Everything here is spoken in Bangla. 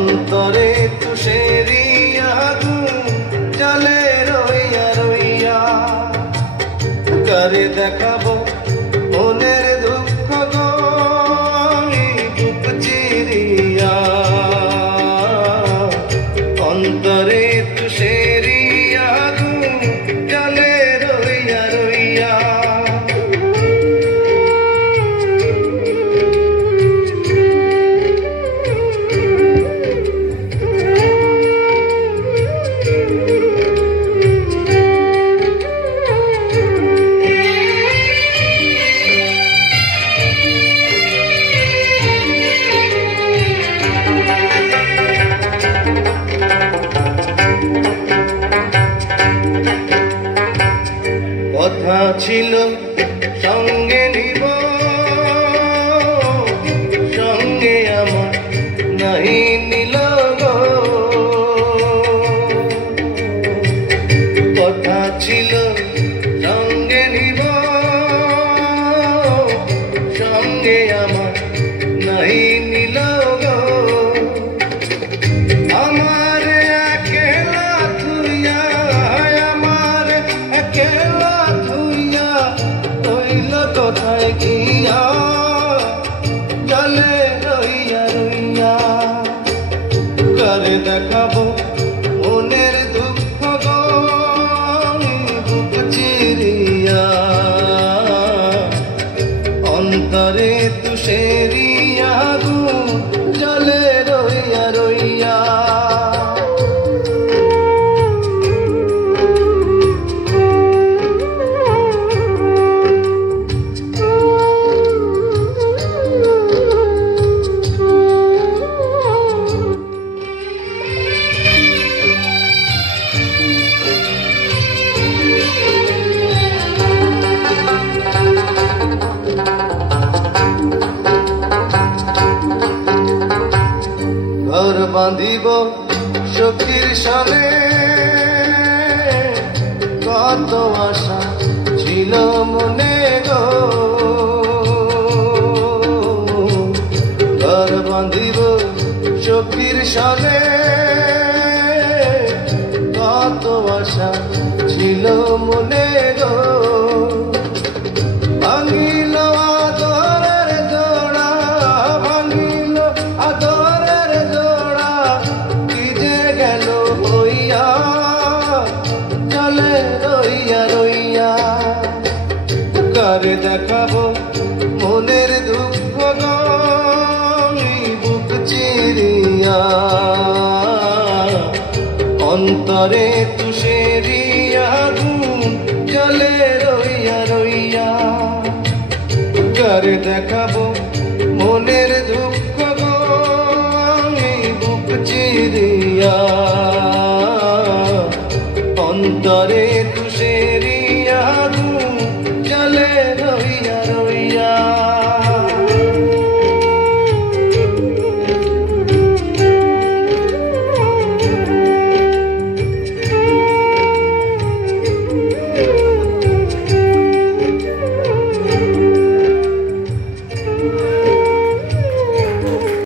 অন্তরে তুষেরি আগুন জ্বলে রইয়া রইয়া, কারে দেখাবো মনের দুঃখ গো আমি বুক চিরিয়া। অন্তরে তুষেরি আগুন জ্বলে রইয়া রইয়া। কথা ছিল সঙ্গে নিব, সঙ্গে আমার নাহি নিল গো। কথা ছিল সঙ্গে নিব, সঙ্গে আমার নাহি নিল গো। আমার একলা থুইয়া, আমার একলা থুইয়া রইল কোথায় গিয়া, চলে রইয়া রইয়া। কারে দেখাবো মনের দুঃখ গো আমি বুক চিরিয়া। অন্তরে তুষেরি আগুন জ্বলে রইয়া রইয়া। ঘর বাঁধিব সখীর সামনে, কত আশা ছিল মনে গো। ঘর বাঁধিব সখীর সামনে, কত আশা ছিল মনে গো। ভাঙিল আদরের জোড়া, ভাঙিল আদরের জোড়া, কি যে গেল হইয়া, চলে রইয়া রইয়া। কারে দেখাবো মনের দুঃখ গো আমি বুক চিরিয়া। অন্তরে তুষেরি আগুন জ্বলে রইয়া রইয়া। কারে দেখাবো মনের দুঃখ গো আমি বুক চিরিয়া।